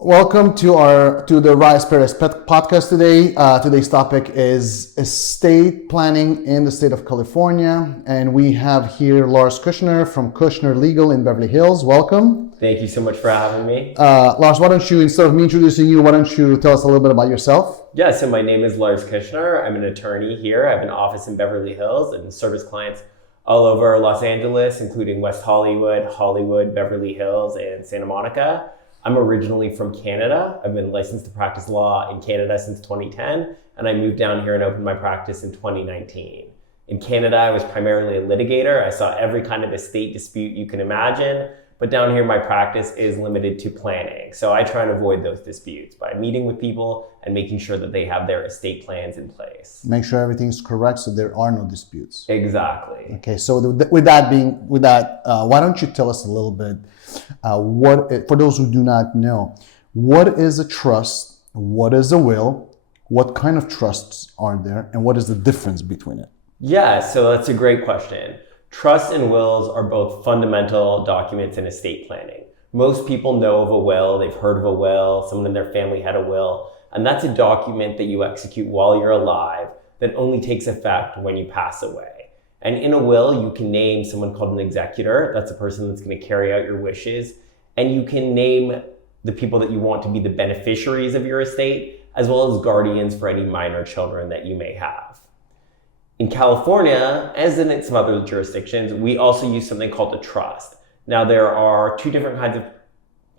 Welcome to the Rise Paris podcast today. Today's topic is estate planning in the state of California, and we have here Lars Kushner from Kushner Legal in Beverly Hills. Welcome. Thank you so much for having me. Lars, why don't you, instead of me introducing you, why don't you tell us a little bit about yourself? Yeah, so my name is Lars Kushner. I'm an attorney here. I have an office in Beverly Hills and service clients all over Los Angeles, including West Hollywood, Beverly Hills, and Santa Monica. I'm originally from Canada. I've been licensed to practice law in Canada since 2010, and I moved down here and opened my practice in 2019. In Canada, I was primarily a litigator. I saw every kind of estate dispute you can imagine, but down here, my practice is limited to planning. So I try and avoid those disputes by meeting with people and making sure that they have their estate plans in place. Make sure everything's correct so there are no disputes. Exactly. Okay, so with that, why don't you tell us a little bit, for those who do not know, what is a trust, what is a will, what kind of trusts are there, and what is the difference between it? Yeah, so that's a great question. Trusts and wills are both fundamental documents in estate planning. Most people know of a will, they've heard of a will, someone in their family had a will, and that's a document that you execute while you're alive that only takes effect when you pass away. And in a will, you can name someone called an executor. That's a person that's going to carry out your wishes. And you can name the people that you want to be the beneficiaries of your estate, as well as guardians for any minor children that you may have. In California, as in some other jurisdictions, we also use something called a trust. Now, there are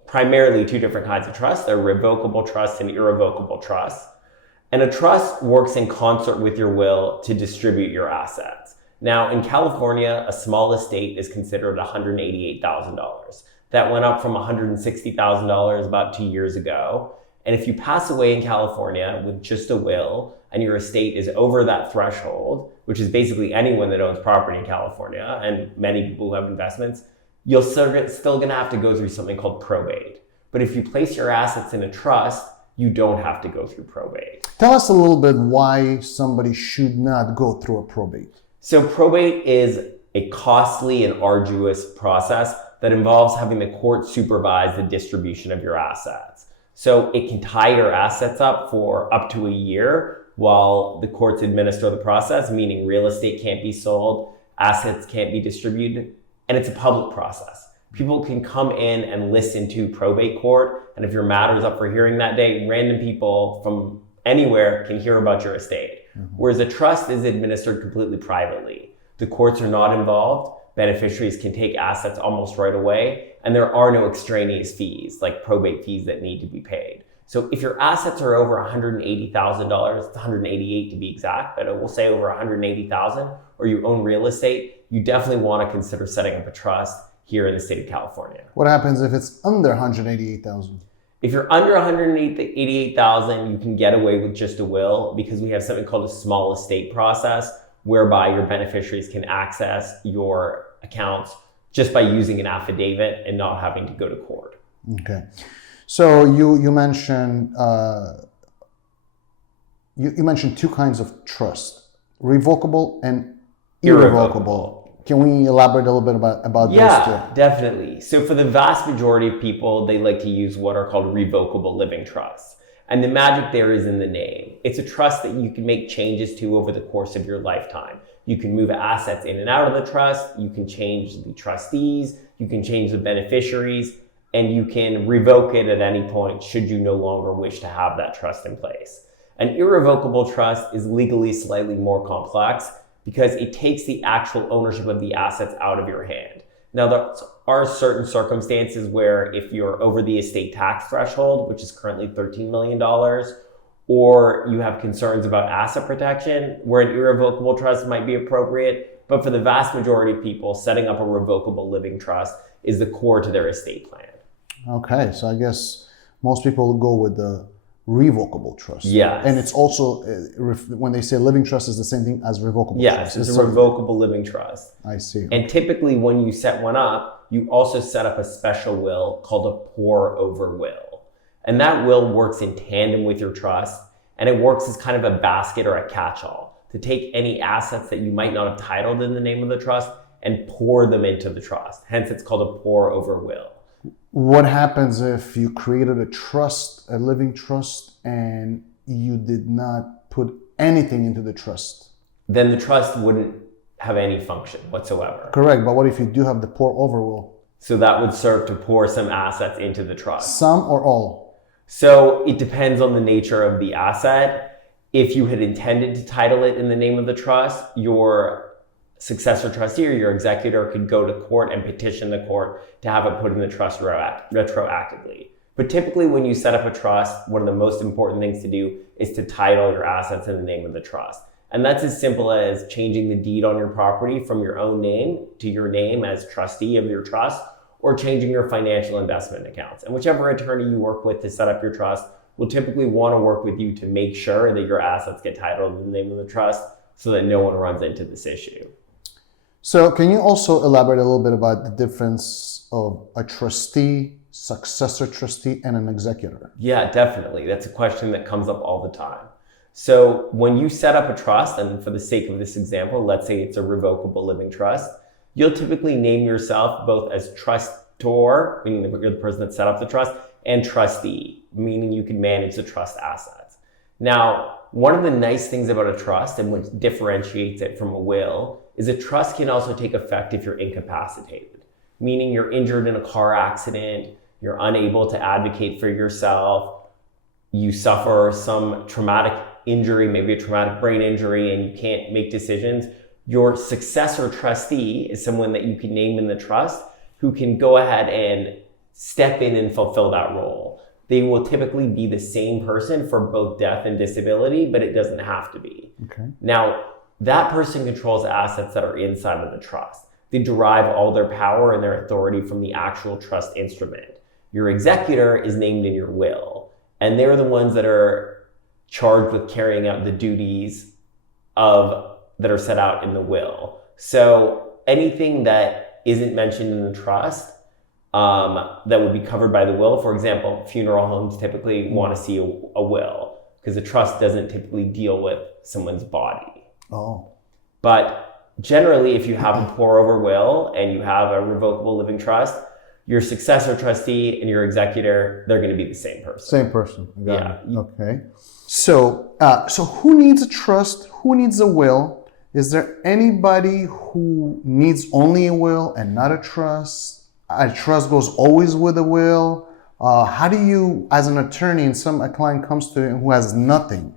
primarily two different kinds of trusts. There are revocable trusts and irrevocable trusts. And a trust works in concert with your will to distribute your assets. Now, in California, a small estate is considered $188,000. That went up from $160,000 about 2 years ago. And if you pass away in California with just a will and your estate is over that threshold, which is basically anyone that owns property in California and many people who have investments, you're still going to have to go through something called probate. But if you place your assets in a trust, you don't have to go through probate. Tell us a little bit why somebody should not go through a probate. So probate is a costly and arduous process that involves having the court supervise the distribution of your assets. So it can tie your assets up for up to a year while the courts administer the process, meaning real estate can't be sold, assets can't be distributed, and it's a public process. People can come in and listen to probate court, and if your matter is up for hearing that day, random people from anywhere can hear about your estate. Whereas a trust is administered completely privately. The courts are not involved, beneficiaries can take assets almost right away, and there are no extraneous fees, like probate fees that need to be paid. So if your assets are over $180,000, it's $188 to be exact, but we'll say over $180,000, or you own real estate, you definitely want to consider setting up a trust here in the state of California. What happens if it's under $188,000? If you're under $188,000, you can get away with just a will because we have something called a small estate process whereby your beneficiaries can access your accounts just by using an affidavit and not having to go to court. Okay. So you mentioned you mentioned two kinds of trust, revocable and irrevocable. Can we elaborate a little bit about those two? Yeah, definitely. So for the vast majority of people, they like to use what are called revocable living trusts. And the magic there is in the name. It's a trust that you can make changes to over the course of your lifetime. You can move assets in and out of the trust. You can change the trustees. You can change the beneficiaries. And you can revoke it at any point should you no longer wish to have that trust in place. An irrevocable trust is legally slightly more complex because it takes the actual ownership of the assets out of your hand. Now, there are certain circumstances where if you're over the estate tax threshold, which is currently $13 million, or you have concerns about asset protection, where an irrevocable trust might be appropriate. But for the vast majority of people, setting up a revocable living trust is the core to their estate plan. Okay, so I guess most people go with the revocable trust. Yes. And it's also, when they say living trust, is the same thing as revocable trust. Yes, it's a revocable living trust. I see. And typically when you set one up, you also set up a special will called a pour-over will. And that will works in tandem with your trust, and it works as kind of a basket or a catch-all to take any assets that you might not have titled in the name of the trust and pour them into the trust. Hence, it's called a pour-over will. What happens if you created a trust, a living trust, and you did not put anything into the trust? Then the trust wouldn't have any function whatsoever. Correct, but what if you do have the pour over will? So that would serve to pour some assets into the trust. Some or all? So it depends on the nature of the asset. If you had intended to title it in the name of the trust, your successor trustee or your executor could go to court and petition the court to have it put in the trust retroactively. But typically when you set up a trust, one of the most important things to do is to title your assets in the name of the trust. And that's as simple as changing the deed on your property from your own name to your name as trustee of your trust, or changing your financial investment accounts. And whichever attorney you work with to set up your trust will typically want to work with you to make sure that your assets get titled in the name of the trust so that no one runs into this issue. So can you also elaborate a little bit about the difference of a trustee, successor trustee, and an executor? Yeah, definitely. That's a question that comes up all the time. So when you set up a trust, and for the sake of this example, let's say it's a revocable living trust, you'll typically name yourself both as trustor, meaning you're the person that set up the trust, and trustee, meaning you can manage the trust assets. Now, one of the nice things about a trust and what differentiates it from a will is a trust can also take effect if you're incapacitated, meaning you're injured in a car accident, you're unable to advocate for yourself, you suffer some traumatic injury, maybe a traumatic brain injury, and you can't make decisions. Your successor trustee is someone that you can name in the trust who can go ahead and step in and fulfill that role. They will typically be the same person for both death and disability, but it doesn't have to be. Okay. Now, that person controls assets that are inside of the trust. They derive all their power and their authority from the actual trust instrument. Your executor is named in your will, and they're the ones that are charged with carrying out the duties that are set out in the will. So anything that isn't mentioned in the trust that would be covered by the will, for example, funeral homes typically want to see a will because the trust doesn't typically deal with someone's body. Oh. But generally, if you have a pour over will and you have a revocable living trust, your successor trustee and your executor, they're going to be the same person. Same person. Got it. Okay. So who needs a trust? Who needs a will? Is there anybody who needs only a will and not a trust? A trust goes always with a will. How do you, as an attorney, and a client comes to you who has nothing,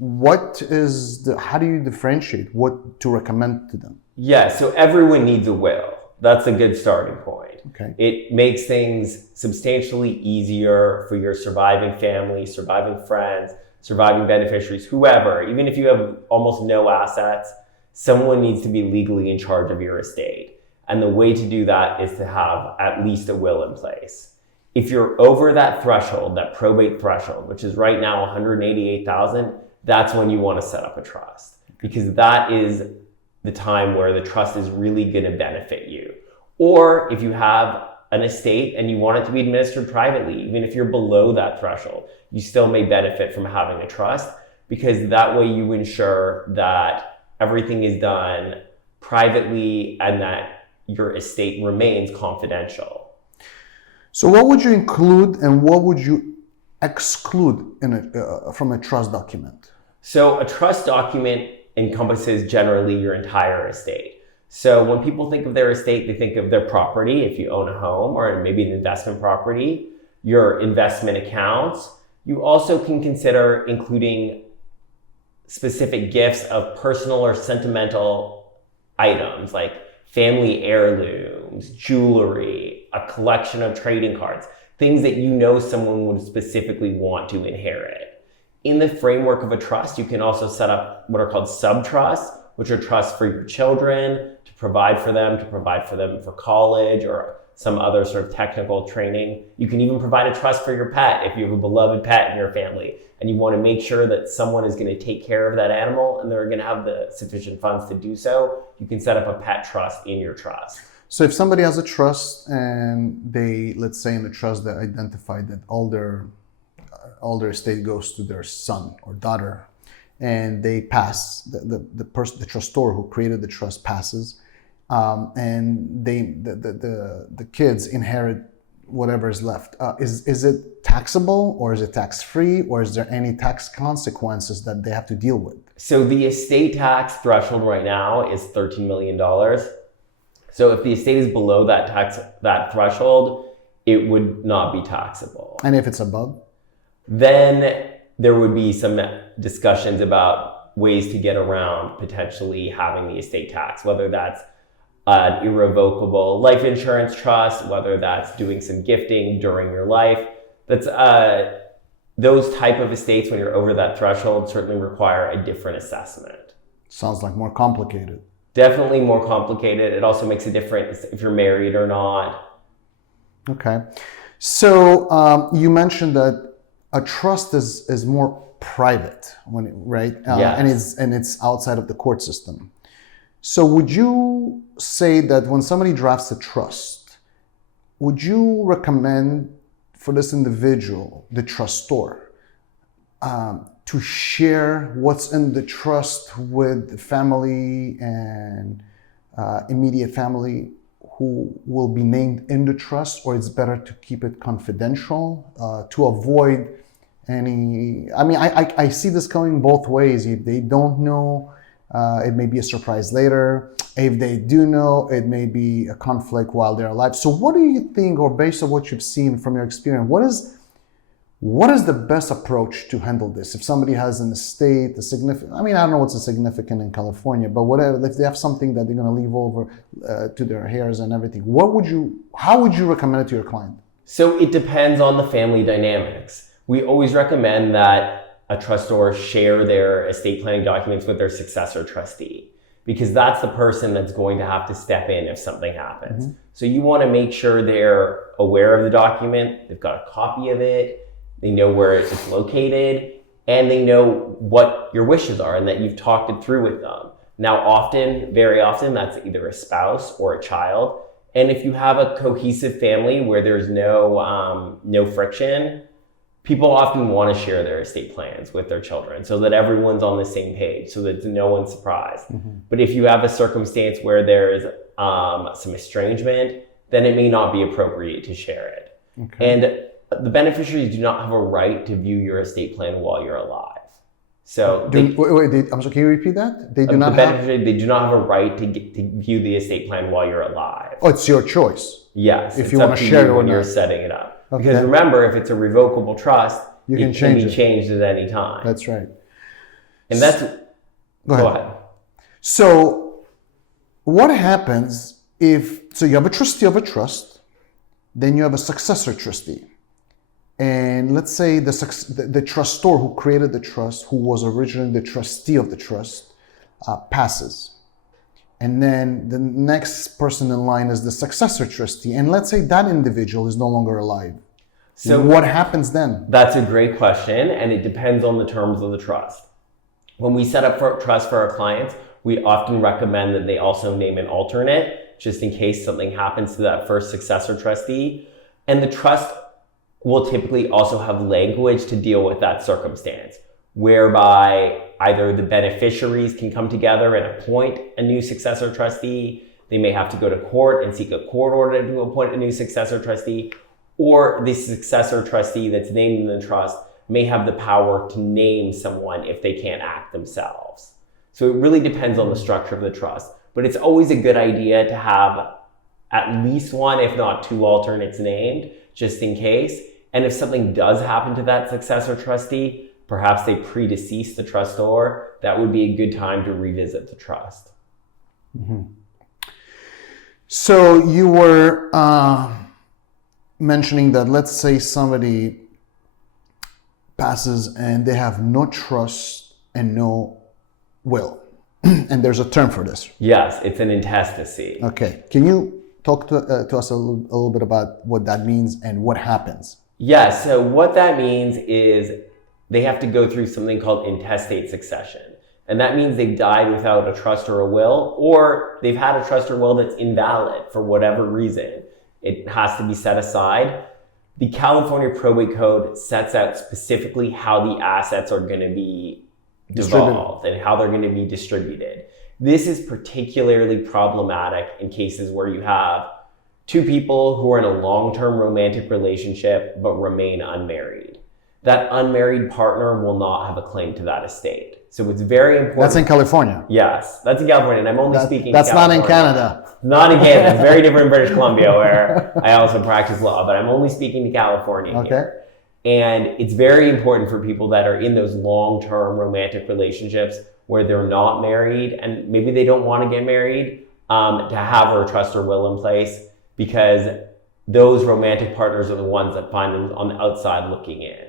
how do you differentiate what to recommend to them? Yeah, so everyone needs a will. That's a good starting point. Okay. It makes things substantially easier for your surviving family, surviving friends, surviving beneficiaries, whoever. Even if you have almost no assets, someone needs to be legally in charge of your estate. And the way to do that is to have at least a will in place. If you're over that threshold, that probate threshold, which is right now $188,000, that's when you want to set up a trust, because that is the time where the trust is really going to benefit you. Or if you have an estate and you want it to be administered privately, even if you're below that threshold, you still may benefit from having a trust, because that way you ensure that everything is done privately and that your estate remains confidential. So what would you include and what would you exclude from a trust document? So a trust document encompasses generally your entire estate. So when people think of their estate, they think of their property, if you own a home, or maybe an investment property, your investment accounts. You also can consider including specific gifts of personal or sentimental items like family heirlooms, jewelry, a collection of trading cards, things that you know someone would specifically want to inherit. In the framework of a trust, you can also set up what are called sub-trusts, which are trusts for your children, to provide for them for college or some other sort of technical training. You can even provide a trust for your pet if you have a beloved pet in your family and you want to make sure that someone is going to take care of that animal and they're going to have the sufficient funds to do so. You can set up a pet trust in your trust. So if somebody has a trust and they, let's say in the trust, they identified that all their estate goes to their son or daughter, and they pass, the trustor who created the trust passes, and the kids inherit whatever is left. Is it taxable, or is it tax-free, or is there any tax consequences that they have to deal with? So the estate tax threshold right now is $13 million. So if the estate is below that threshold, it would not be taxable. And if it's above? Then there would be some discussions about ways to get around potentially having the estate tax, whether that's an irrevocable life insurance trust, whether that's doing some gifting during your life. That's those type of estates, when you're over that threshold, certainly require a different assessment. Sounds like more complicated. Definitely more complicated. It also makes a difference if you're married or not. Okay. So you mentioned that a trust is more private, right? Yes. And it's outside of the court system. So would you say that when somebody drafts a trust, would you recommend for this individual, the trustor, to share what's in the trust with the family and immediate family who will be named in the trust, or it's better to keep it confidential to avoid any... I mean, I see this going both ways. If they don't know, it may be a surprise later. If they do know, it may be a conflict while they're alive. So what do you think, or based on what you've seen from your experience, what is the best approach to handle this? If somebody has an estate, a significant... I mean, I don't know what's a significant in California, but whatever, if they have something that they're going to leave over to their heirs and everything, how would you recommend it to your client? So it depends on the family dynamics. We always recommend that a trustor share their estate planning documents with their successor trustee, because that's the person that's going to have to step in if something happens. Mm-hmm. So you want to make sure they're aware of the document, they've got a copy of it, they know where it's located, and they know what your wishes are and that you've talked it through with them. Now, very often, that's either a spouse or a child. And if you have a cohesive family where there's no friction, people often want to share their estate plans with their children so that everyone's on the same page, so that no one's surprised. Mm-hmm. But if you have a circumstance where there is some estrangement, then it may not be appropriate to share it. Okay. And the beneficiaries do not have a right to view your estate plan while you're alive. So I'm sorry, can you repeat that? They do not have a right to view the estate plan while you're alive. Oh, it's your choice. Yes. If you want to share it when you're setting it up. Okay. Because remember, if it's a revocable trust, it can be changed at any time. That's right. And that's... Go ahead. So what happens so you have a trustee of a trust, then you have a successor trustee. And let's say the trustor who created the trust, who was originally the trustee of the trust, passes. And then the next person in line is the successor trustee. And let's say that individual is no longer alive. So what happens then? That's a great question, and it depends on the terms of the trust. When we set up for trust for our clients, we often recommend that they also name an alternate, just in case something happens to that first successor trustee. And the trust will typically also have language to deal with that circumstance, whereby either the beneficiaries can come together and appoint a new successor trustee. They may have to go to court and seek a court order to appoint a new successor trustee, or the successor trustee that's named in the trust may have the power to name someone if they can't act themselves. So it really depends on the structure of the trust, but it's always a good idea to have at least one, if not two alternates named, just in case. And if something does happen to that successor trustee, perhaps they predeceased the trustor, that would be a good time to revisit the trust. Mm-hmm. So you were mentioning that, let's say somebody passes and they have no trust and no will. And there's a term for this. Yes, it's an intestacy. Okay. Can you talk to us a little bit about what that means and what happens? Yeah, so what that means is they have to go through something called intestate succession. And that means they've died without a trust or a will, or they've had a trust or will that's invalid for whatever reason. It has to be set aside. The California Probate Code sets out specifically how the assets are going to be devolved and how they're going to be distributed. This is particularly problematic in cases where you have two people who are in a long-term romantic relationship but remain unmarried. That unmarried partner will not have a claim to that estate. So it's very important. That's in California. Yes, that's in California, and I'm only speaking. That's not California. in Canada. Not in Canada. It's very different in British Columbia, where I also practice law, but I'm only speaking to California here. And it's very important for people that are in those long-term romantic relationships where they're not married and maybe they don't want to get married, to have a trust or will in place, because those romantic partners are the ones that find them on the outside looking in.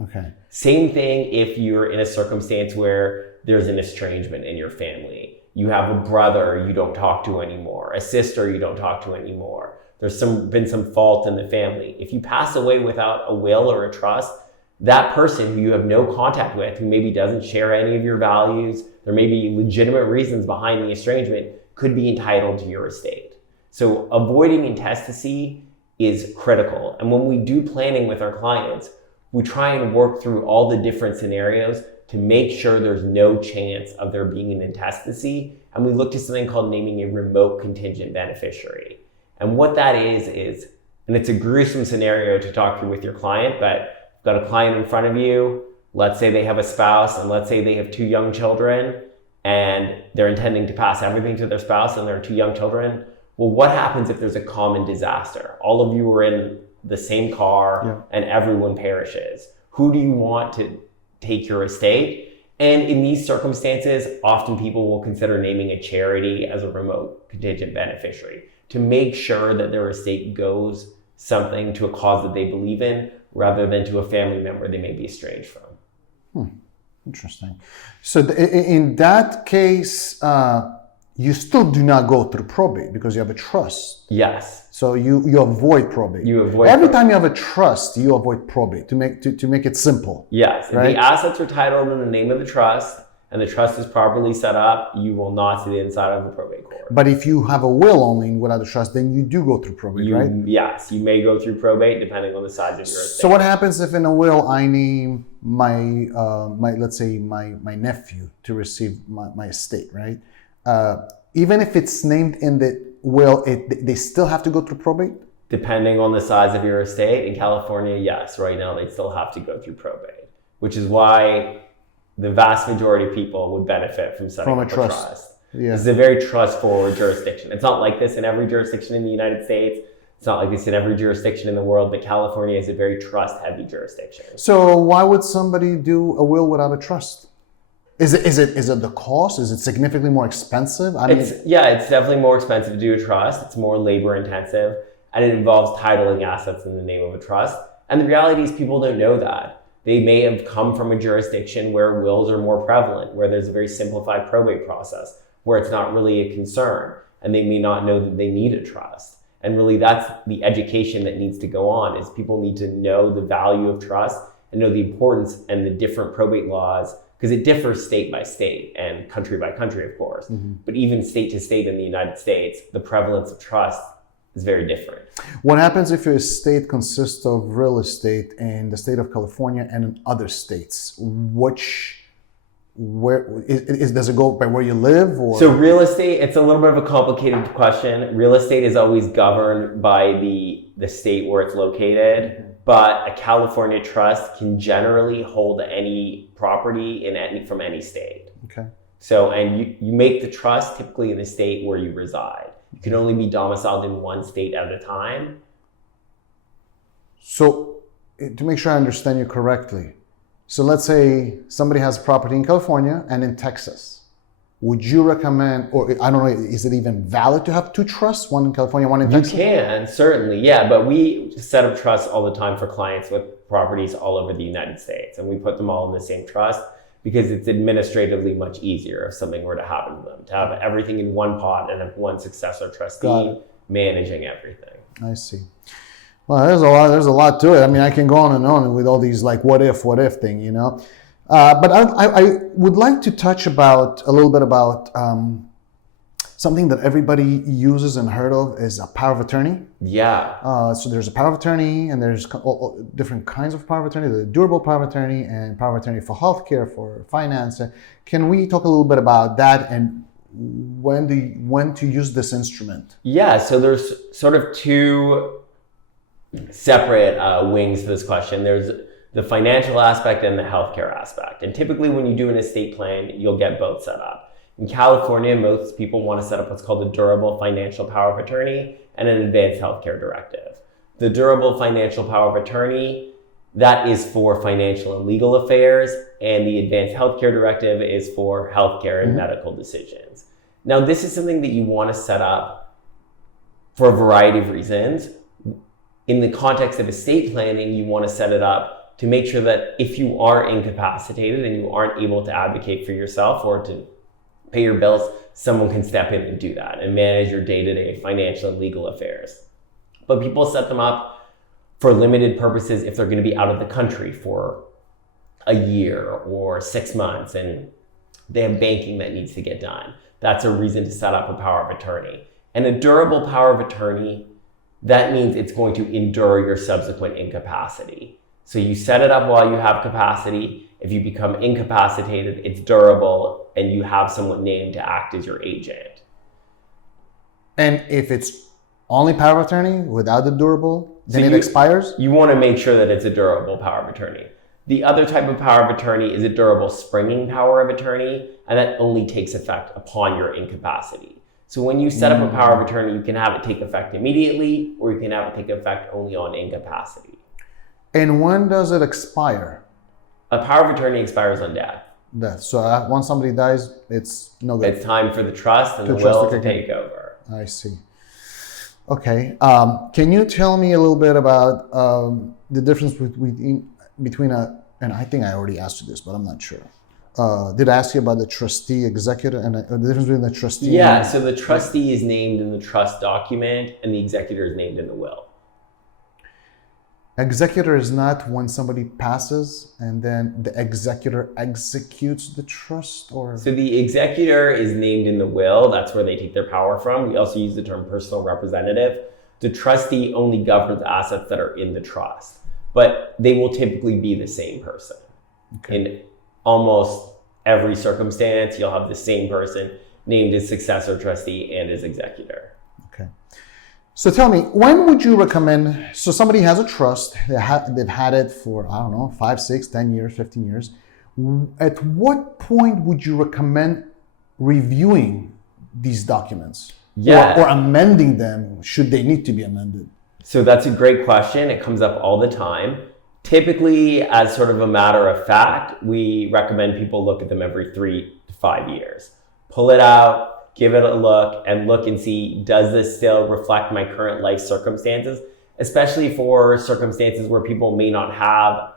Okay. Same thing if you're in a circumstance where there's an estrangement in your family. You have a brother you don't talk to anymore, a sister you don't talk to anymore. There's been some fault in the family. If you pass away without a will or a trust, that person who you have no contact with, who maybe doesn't share any of your values, there may be legitimate reasons behind the estrangement, could be entitled to your estate. So avoiding intestacy is critical. And when we do planning with our clients, we try and work through all the different scenarios to make sure there's no chance of there being an intestacy. And we look to something called naming a remote contingent beneficiary. And what that is, and it's a gruesome scenario to talk through with your client, but you've got a client in front of you, let's say they have a spouse, and let's say they have two young children, and they're intending to pass everything to their spouse and their two young children. Well, what happens if there's a common disaster? All of you are in the same car and everyone perishes. Who do you want to take your estate? And in these circumstances, often people will consider naming a charity as a remote contingent beneficiary to make sure that their estate goes something to a cause that they believe in rather than to a family member they may be estranged from. Interesting. So in that case, you still do not go through probate because you have a trust. Yes. So you avoid probate. Every time you have a trust, you avoid probate to make it simple. Yes. Right? If the assets are titled in the name of the trust and the trust is properly set up, you will not see the inside of the probate court. But if you have a will only without a trust, then you do go through probate, right? Yes, you may go through probate depending on the size of your estate. So what happens if in a will I name my let's say my nephew to receive my estate, right? Even if it's named in the will, they still have to go through probate? Depending on the size of your estate. In California, yes, right now they still have to go through probate, which is why the vast majority of people would benefit from setting up a trust. Yeah. This is a very trust-forward jurisdiction. It's not like this in every jurisdiction in the United States. It's not like this in every jurisdiction in the world, but California is a very trust-heavy jurisdiction. So why would somebody do a will without a trust? Is it the cost? Is it significantly more expensive? It's definitely more expensive to do a trust. It's more labor intensive, and it involves titling assets in the name of a trust. And the reality is people don't know that. They may have come from a jurisdiction where wills are more prevalent, where there's a very simplified probate process, where it's not really a concern, and they may not know that they need a trust. And really that's the education that needs to go on, is people need to know the value of trust and know the importance and the different probate laws, because it differs state by state and country by country, of course. Mm-hmm. But even state to state in the United States, the prevalence of trust is very different. What happens if your estate consists of real estate in the state of California and in other states? Does it go by where you live? Or? So real estate, it's a little bit of a complicated question. Real estate is always governed by the state where it's located, but a California trust can generally hold any property from any state. Okay. So, and you make the trust typically in the state where you reside. You can only be domiciled in one state at a time. So, to make sure I understand you correctly, so let's say somebody has property in California and in Texas. Would you recommend, or I don't know, is it even valid to have two trusts, one in California, one in Texas? You can, certainly, yeah, but we set up trusts all the time for clients with properties all over the United States, and we put them all in the same trust because it's administratively much easier if something were to happen to them, to have everything in one pot and have one successor trustee managing everything. I see. Well, there's a lot to it. I mean, I can go on and on with all these like what if thing, you know. But I would like to touch a little bit about something that everybody uses and heard of is a power of attorney. Yeah. So there's a power of attorney, and there's different kinds of power of attorney. The durable power of attorney and power of attorney for healthcare, for finance. Can we talk a little bit about that and when to use this instrument? Yeah, so there's sort of two separate wings to this question. There's the financial aspect and the healthcare aspect. And typically when you do an estate plan, you'll get both set up. In California, most people want to set up what's called a durable financial power of attorney and an advanced healthcare directive. The durable financial power of attorney, that is for financial and legal affairs, and the advanced healthcare directive is for healthcare and medical decisions. Now, this is something that you want to set up for a variety of reasons. In the context of estate planning, you want to set it up to make sure that if you are incapacitated and you aren't able to advocate for yourself or to pay your bills, someone can step in and do that and manage your day-to-day financial and legal affairs. But people set them up for limited purposes if they're going to be out of the country for a year or 6 months and they have banking that needs to get done. That's a reason to set up a power of attorney. And a durable power of attorney, that means it's going to endure your subsequent incapacity. So you set it up while you have capacity. If you become incapacitated, it's durable and you have someone named to act as your agent. And if it's only power of attorney without the durable, then it expires? You want to make sure that it's a durable power of attorney. The other type of power of attorney is a durable springing power of attorney, and that only takes effect upon your incapacity. So when you set up a power of attorney, you can have it take effect immediately, or you can have it take effect only on incapacity. And when does it expire? A power of attorney expires on death. Death. So once somebody dies, it's no good. It's time for the trust and the will to take over. I see. Okay. Can you tell me a little bit about the difference between and I think I already asked you this, but I'm not sure. Did I ask you about the trustee, executor, and the difference between the trustee? Yeah, so the trustee is named in the trust document and the executor is named in the will. Executor is not when somebody passes and then the executor executes the trust, or? So the executor is named in the will. That's where they take their power from. We also use the term personal representative. The trustee only governs assets that are in the trust, but they will typically be the same person. Okay. In almost every circumstance, you'll have the same person named as successor trustee and as executor. Okay. So tell me, when would you recommend, so somebody has a trust, they've had it for, I don't know, 5, 6, 10 years, 15 years. At what point would you recommend reviewing these documents? Yeah. Or amending them, should they need to be amended? So that's a great question. It comes up all the time. Typically, as sort of a matter of fact, we recommend people look at them every 3 to 5 years. Pull it out, give it a look, and look and see, does this still reflect my current life circumstances? Especially for circumstances where people may not have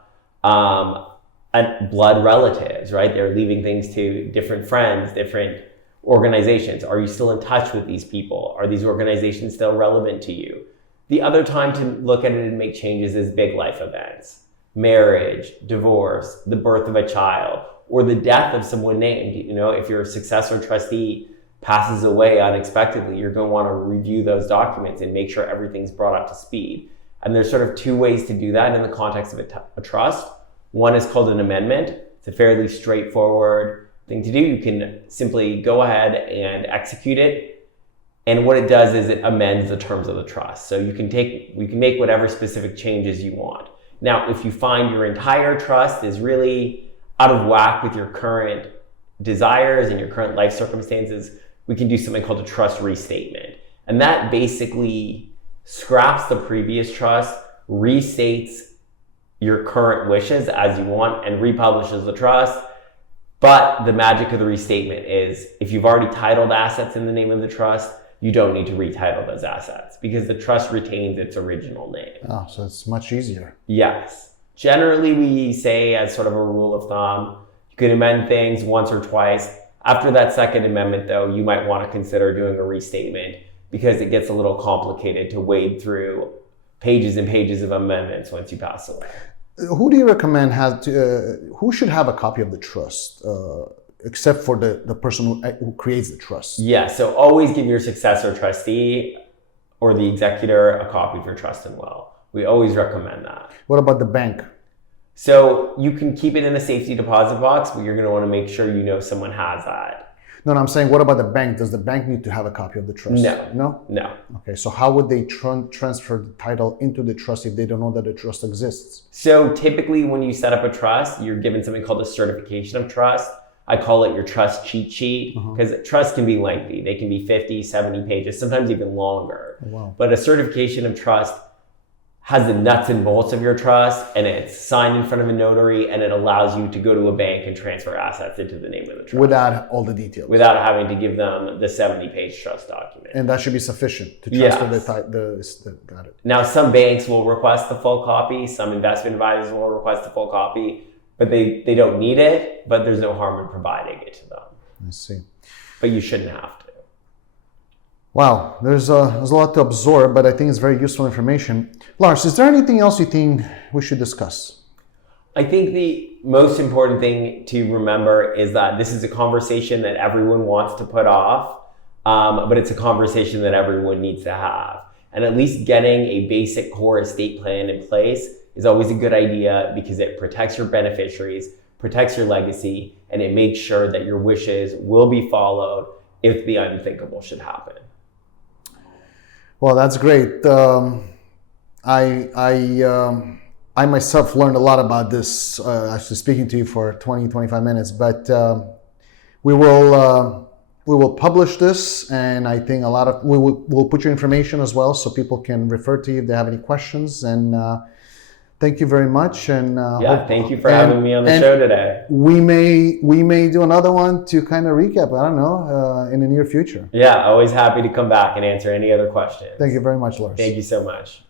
blood relatives, right? They're leaving things to different friends, different organizations. Are you still in touch with these people? Are these organizations still relevant to you? The other time to look at it and make changes is big life events, marriage, divorce, the birth of a child, or the death of someone named. You know, if your successor trustee passes away unexpectedly, you're going to want to review those documents and make sure everything's brought up to speed. And there's sort of two ways to do that in the context of a trust. One is called an amendment. It's a fairly straightforward thing to do. You can simply go ahead and execute it. And what it does is it amends the terms of the trust. So you can make whatever specific changes you want. Now, if you find your entire trust is really out of whack with your current desires and your current life circumstances, we can do something called a trust restatement. And that basically scraps the previous trust, restates your current wishes as you want, and republishes the trust. But the magic of the restatement is if you've already titled assets in the name of the trust, you don't need to retitle those assets because the trust retains its original name. Oh, so it's much easier. Yes. Generally, we say as sort of a rule of thumb, you can amend things once or twice. After that second amendment, though, you might want to consider doing a restatement because it gets a little complicated to wade through pages and pages of amendments once you pass away. Who do you recommend who should have a copy of the trust, except for the person who creates the trust? Yeah, so always give your successor trustee or the executor a copy of your trust and will. We always recommend that. What about the bank? So you can keep it in a safety deposit box, but you're going to want to make sure you know someone has that. No, I'm saying, what about the bank? Does the bank need to have a copy of the trust? No. Okay, so how would they transfer the title into the trust if they don't know that the trust exists? So typically when you set up a trust, you're given something called a certification of trust. I call it your trust cheat sheet because trusts can be lengthy. They can be 50, 70 pages, sometimes even longer. Wow. But a certification of trust has the nuts and bolts of your trust, and it's signed in front of a notary, and it allows you to go to a bank and transfer assets into the name of the trust. Without all the details. Without having to give them the 70-page trust document. And that should be sufficient to transfer got it. Now, some banks will request the full copy. Some investment advisors will request the full copy, but they don't need it, but there's no harm in providing it to them. I see. But you shouldn't have to. Wow, there's a lot to absorb, but I think it's very useful information. Lars, is there anything else you think we should discuss? I think the most important thing to remember is that this is a conversation that everyone wants to put off, but it's a conversation that everyone needs to have. And at least getting a basic core estate plan in place is always a good idea because it protects your beneficiaries, protects your legacy, and it makes sure that your wishes will be followed if the unthinkable should happen. Well, that's great. I myself learned a lot about this, actually speaking to you for 20, 25 minutes, but we will publish this, and I think we'll put your information as well so people can refer to you if they have any questions. And thank you very much. And thank you for having me on the show today. We may do another one to kind of recap, I don't know, in the near future. Yeah, always happy to come back and answer any other questions. Thank you very much, Lars. Thank you so much.